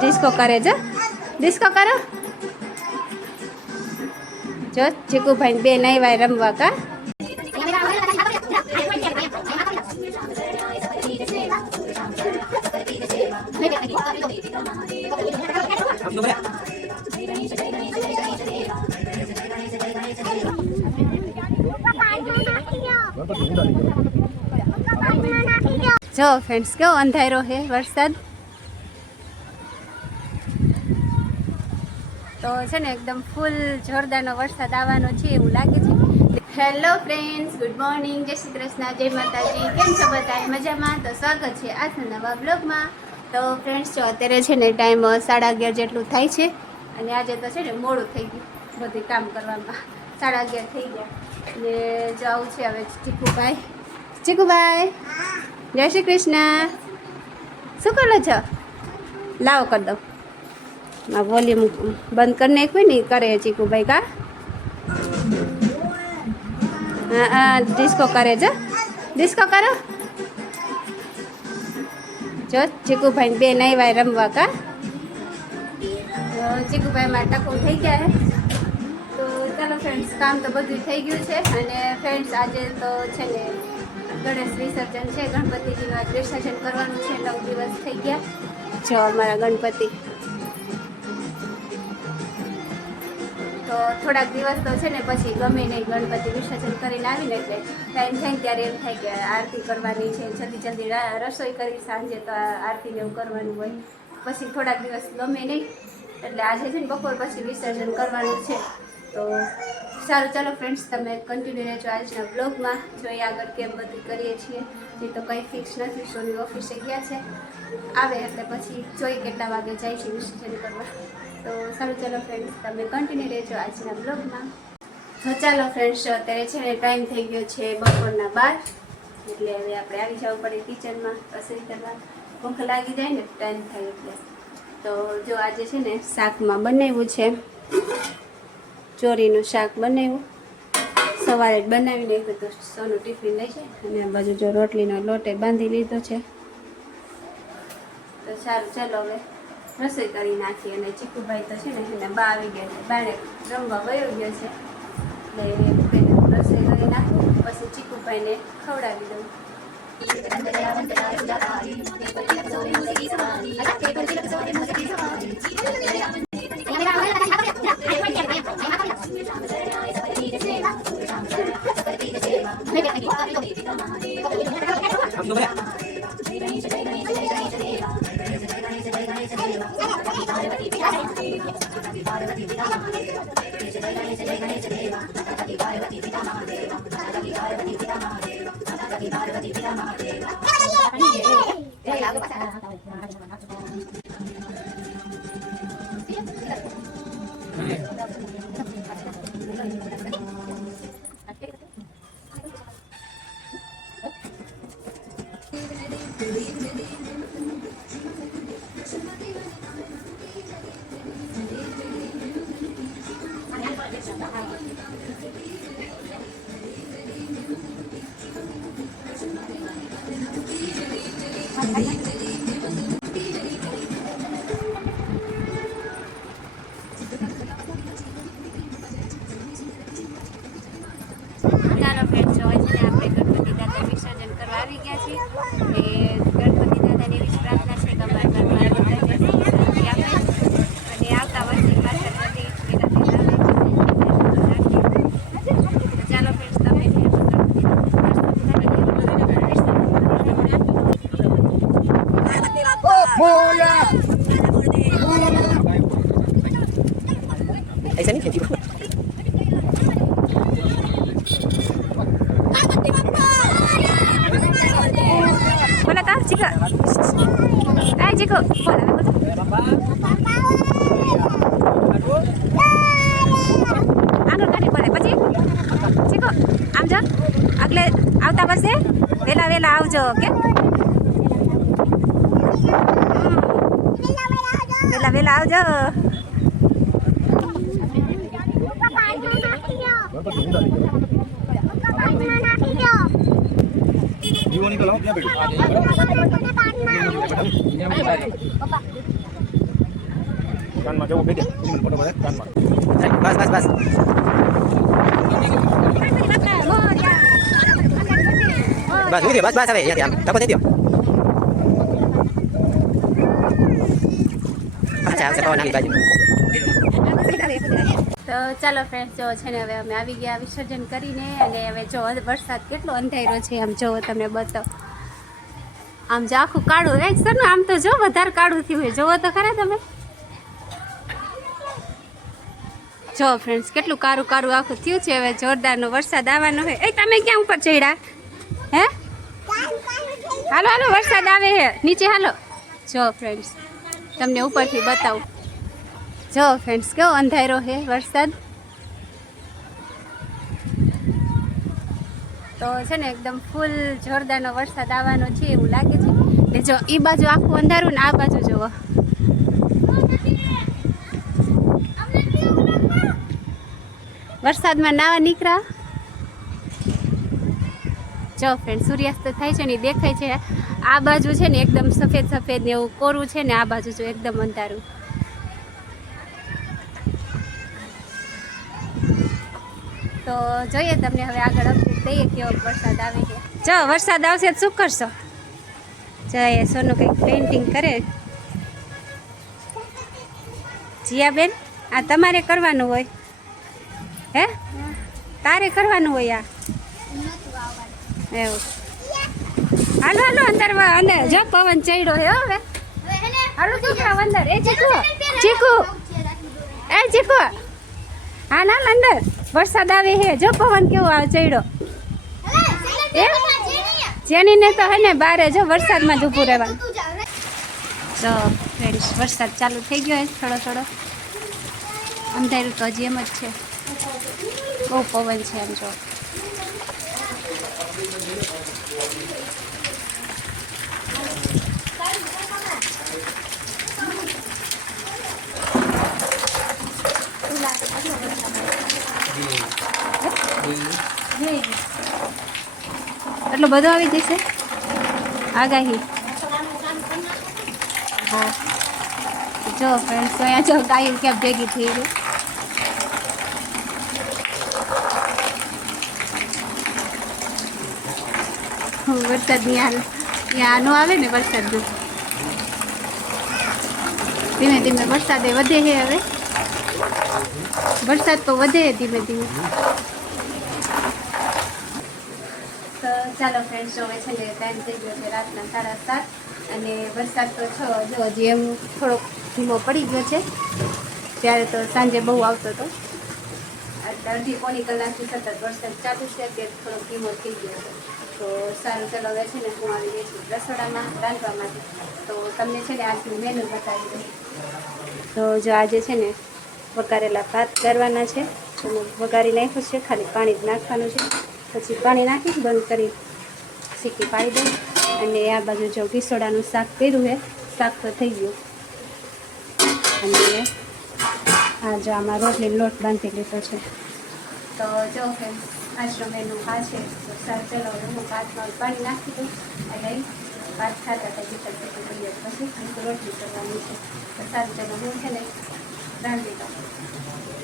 Disco કરે છે, disco કરો. જો ચીકુભાઈ બે નહીં રમવા કા. જો ફ્રેન્ડ્સ કેવો અંધારો હે વરસાદ તો છે ને એકદમ ફૂલ જોરદારનો વરસાદ આવવાનો છે એવું લાગે છે. હેલો ફ્રેન્ડ્સ, ગુડ મોર્નિંગ, જય શ્રી કૃષ્ણ, જય માતાજી. કેમ છો બધા? મજામાં? તો સ્વાગત છે આજના નવા બ્લોગમાં. તો ફ્રેન્ડ્સ જો અત્યારે છે ને ટાઈમ 11:30 જેટલું થાય છે અને આજે તો છે ને મોડું થઈ ગયું બધું કામ કરવામાં. 11:30 થઈ ગયા અને જો આવું છે હવે ચીકુભાઈ. ચીકુભાઈ જય શ્રી કૃષ્ણ. શું કરો છો? લાવો કરી દો. વોલ્યુમ બંધ કરી નાખ્યું ને કરે ચીકુભાઈ કા. ડિસ્કો કરે છે, ડિસ્કો કરો. જો ચીકુભાઈ બે નહીં રમવા કા. ચીકુભાઈમાં ટકો થઈ ગયા હે. તો ચાલો ફ્રેન્ડ્સ, કામ તો બધું થઈ ગયું છે અને ફ્રેન્ડ્સ આજે તો છે ને ગણેશ વિસર્જન છે. ગણપતિજીનું આજ વિસર્જન કરવાનું છે. 9 દિવસ થઈ ગયા જો અમારા ગણપતિ. તો થોડાક દિવસ તો છે ને પછી ગમે નહીં ગણપતિ વિસર્જન કરીને આવીને એટલે ટાઈમ થાય ત્યારે એમ થાય કે આરતી કરવાની છે, જલ્દી રસોઈ કરી સાંજે તો આરતીને એવું કરવાનું હોય. પછી થોડાક દિવસ ગમે નહીં એટલે આજે છે ને બપોર પછી વિસર્જન કરવાનું છે. તો સારું ચાલો ફ્રેન્ડ્સ, તમે કન્ટિન્યુ રહેજો આજના બ્લોગમાં. જોઈએ આગળ કેમ બધું કરીએ છીએ એ તો કંઈ ફિક્સ નથી. સોની ઓફિસે ગયા છે, આવે એટલે પછી જોઈ કેટલા વાગે જાય છે વિસર્જન કરવા. તો સારું ચાલો ફ્રેન્ડ્સ, તમે કન્ટિન્યુ રહેજો આજના બ્લોગમાં. તો ચાલો ફ્રેન્ડ્સ, અત્યારે છે ને ટાઈમ થઈ ગયો છે બપોરના 12 એટલે હવે આપણે આવી જવું પડે કિચનમાં રસોઈ કરવા. ભૂખ લાગી જાય ને ટાઈમ થાય એટલે. તો જો આજે છે ને શાકમાં બનાવ્યું છે ચોરીનું શાક બનાવ્યું. સવારે જ બનાવી નાખ્યું તો સોનું ટિફિન લઈ જાય અને આ બાજુ જો રોટલીનો લોટે બાંધી લીધો છે. તો સારું ચાલો હવે રસોઈ કરી નાખી. અને ચીકુભાઈ તો છે ને એને બા આવી ગયા છે, બાને રમવા વયો ગયો છે એટલે રસોઈ કરી નાખું પછી ચીકુભાઈને ખવડાવી દઉં. ચાલો ફ્રેન્ડ્સ, હવે છે ને આપણે ગણપતિ દાદા વિસર્જન કરવા આવી ગયા છીએ. એ ગણપતિ દાદાની એવી પ્રાર્થના છે કે અમારા ઘરમાં શાંતિ આપે અને આવતા વર્ષે પાછળ બધી ચાલો ફ્રેન્ડ્સ, તમે ऐसा नहीं खेती बोला था चिका काय चिको बोला आनो गाडी बोले પછી चिको આમ જો આગલે આવતા વર્ષે વેલા આવજો. ઓકે, વેલા આવજો. जीवो निकलो क्या बेटा કાનમાં જવું કહી દે ફોટો પડે કાનમાં બસ બસ બસ બસ મૂકી દો બસ બસ હવે અહીંયાથી આમ ટકો દઈ દો અચ્છા આવશે પવન આવી બાજુ તો ચાલો ફ્રેન્ડ્સ જો છે ને હવે અમે આવી ગયા વિસર્જન કરીને અને હવે જો વરસાદ કેટલો અંધારો છે આમ જો તમને બતાવો આમ જો આખું કાળું રહે છે ને આમ તો જો વધારે કાળું થયું હોય જોવો તો ખરા તમે જો ફ્રેન્ડ્સ કેટલું કારું કારું આખું થયું છે હવે જોરદારનો વરસાદ આવવાનો હોય એ તમે ક્યાં ઉપર ચડ્યા હે હાલો હાલો વરસાદ આવે હે નીચે હાલો જો ફ્રેન્ડ્સ તમને ઉપરથી બતાવું જો ફ્રેન્ડ્સ કેવો અંધારો છે વરસાદ તો છે ને એકદમ ફૂલ જોરદારનો વરસાદ આવવાનો છે એવું લાગે છે ને જો એ બાજુ આખું અંધારું ને આ બાજુ જુઓ વરસાદમાં નાવા નીકળ્યા જો ફ્રેન્ડ સૂર્યાસ્ત થાય છે ને દેખાય છે આ બાજુ છે ને એકદમ સફેદ સફેદ ને એવું કોરું છે ને આ બાજુ જો એકદમ અંધારું તો જોઈએ તમને હવે આગળ અપડેટ દઈએ કેવો વરસાદ આવે છે જો વરસાદ આવશે તો શું કરશો જોઈએ સોનું કંઈક પેઇન્ટિંગ કરે જીયાબેન આ તમારે કરવાનું હોય હે તારે કરવાનું હોય આ એવું હાલો હાલો અંદર અંદર જો પવન ચડ્યો હે હવે હાલો છોકરા અંદર એ ચીકુ ચીકુ એ ચીકુ હા ના અંદર વરસાદ આવે હે જો પવન કેવો આવે ચડ્યો એ જેનીને તો હે ને બારે જો વરસાદમાં જ ઊભું રહેવાનું જો ફ્રેન્ડ્સ વરસાદ ચાલુ થઈ ગયો હે થોડો થોડો અંધારું તો હજી એમ જ છે બહુ પવન છે એમ જો એટલો બધો આવી જશે આગાહી હા જો ફ્રેન્ડ્સ તો અહીંયા જો ગાય ક્યાં ભેગી થઈ ગઈ વરસાદની ત્યાં નો આવે ને વરસાદનું ધીમે ધીમે વરસાદ વધે છે હવે વરસાદ તો વધે ધીમે ધીમે તો ચાલો ફ્રેન્ડ્સ હવે છે ને ટાઈમ થઈ ગયો છે રાતના 7:30 અને વરસાદ તો જો હજી એમ થોડોક ધીમો પડી ગયો છે ત્યારે તો સાંજે બહુ આવતો હતો અડધી પોણી કલાકથી સતત વરસાદ ચાલુ છે તે થોડોક ધીમો થઈ ગયો છે તો સારું ચાલો હવે છે ને હું આવી ગઈ છું રસોડામાં રાંધવા માટે તો તમને છે ને આજનું મેનુ બતાવી દઉં તો જો આજે છે ને વઘારેલા ભાત કરવાના છે તો મેં વઘારી નાખ્યું છે ખાલી પાણી જ નાખવાનું છે પછી પાણી નાખી બંધ કરી સીકી પાડી દઉં અને આ બાજુ જો ગીસોડાનું શાક કર્યું છે શાક તો થઈ ગયું અને આ જો આમાં રોટલીનો લોટ બાંધી લીધો છે તો જો કે આજનો મેનુ આ છે તો સારું ચલો હું ભાતમાં પાણી નાખી દઉં અને ભાત ખાતા હતા ગીસર પછી રોટલી કરવાની છે તો સારું ચલો હું છે ને રાંધી દઉં